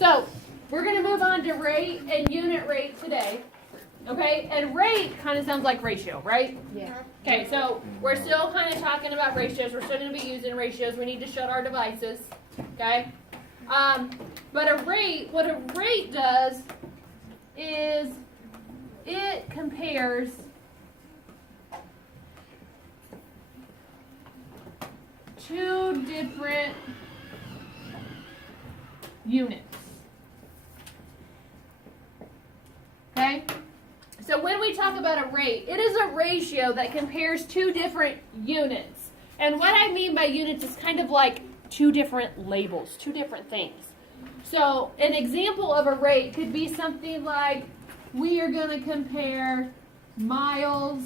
So we're going to move on to rate and unit rate today. Okay, and rate kind of sounds like ratio, right? Yeah. Okay, so we're still kind of talking about ratios. We're still going to be using ratios. We need to shut our devices. Okay? But what a rate does is it compares two different units. Okay? So when we talk about a rate, it is a ratio that compares two different units. And what I mean by units is kind of like two different labels, two different things. So an example of a rate could be something like, we are going to compare miles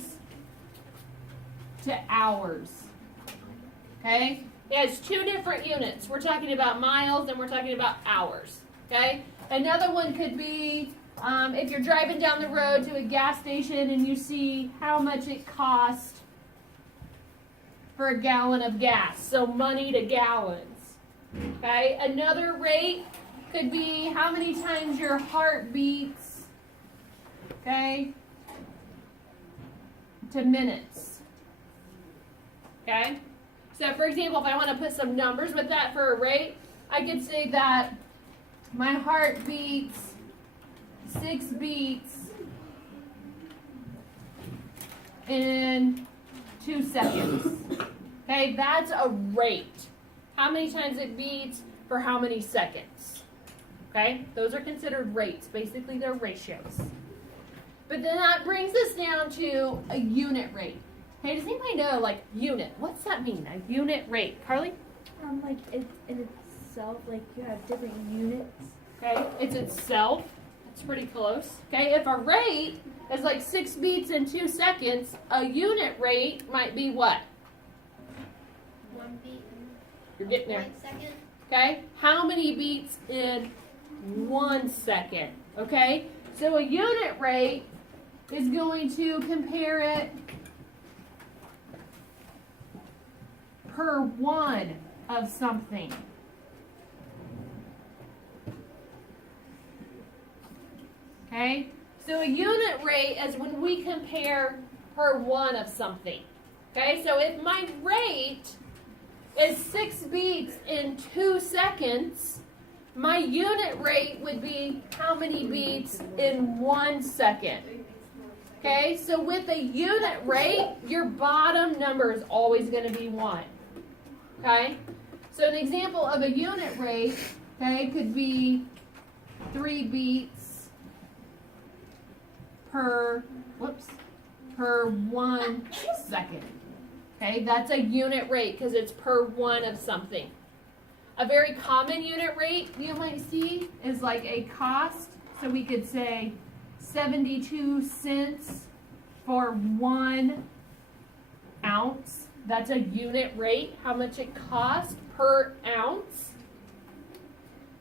to hours. Okay? It has two different units. We're talking about miles and we're talking about hours. Okay? Another one could be if you're driving down the road to a gas station and you see how much it costs for a gallon of gas. So money to gallons. Okay? Another rate could be how many times your heart beats, okay, to minutes. Okay? So for example, if I want to put some numbers with that for a rate, I could say that my heart beats 6 beats in 2 seconds. Okay, that's a rate. How many times it beats for how many seconds. Okay, those are considered rates. Basically, they're ratios. But then that brings us down to a unit rate. Okay, does anybody know, like, unit? What's that mean, a unit rate? Carly? Like it in itself, like you have different units. Okay, it's itself. It's pretty close. Okay, if a rate is like 6 beats in 2 seconds, a unit rate might be what? 1 beat You're getting in there. 1 second. Okay, how many beats in 1 second? Okay, so a unit rate is going to compare it per one of something. Okay, so a unit rate is when we compare per one of something. Okay, so if my rate is 6 beats in 2 seconds, my unit rate would be how many beats in 1 second. Okay, so with a unit rate, your bottom number is always going to be 1. Okay, so an example of a unit rate, okay, could be 3 beats per 1 second. Okay, that's a unit rate because it's per one of something. A very common unit rate you might see is like a cost. So we could say 72 cents for 1 ounce. That's a unit rate, how much it costs per ounce.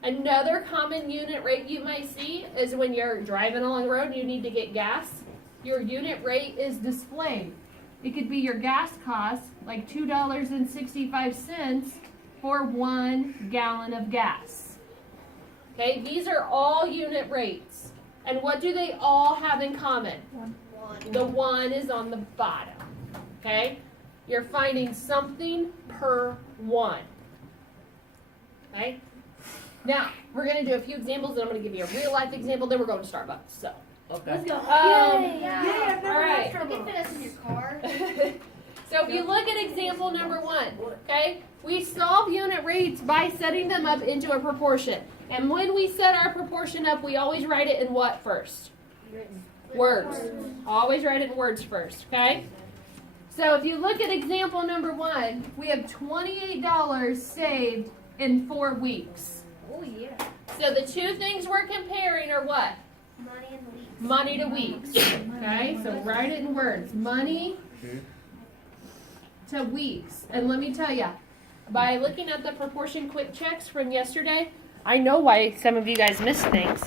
Another common unit rate you might see is when you're driving along the road and you need to get gas. Your unit rate is displayed. It could be your gas cost, like $2.65 for 1 gallon of gas. Okay, these are all unit rates. And what do they all have in common? 1. The 1 is on the bottom. Okay, you're finding something per 1. Okay, now we're going to do a few examples, and I'm going to give you a real life example, then we're going to Starbucks. So. Let's Okay. go. Yay! Yeah, all right. You can fit us in your car. So if you look at example number 1, okay, we solve unit rates by setting them up into a proportion. And when we set our proportion up, we always write it in what first? Words. Always write it in words first, okay? So if you look at example number 1, we have $28 saved in 4 weeks. Oh yeah. So the two things we're comparing are what? Money in the weeks. Money to weeks. Okay, so write it in words. Money to weeks. And let me tell you, by looking at the proportion quick checks from yesterday, I know why some of you guys missed things.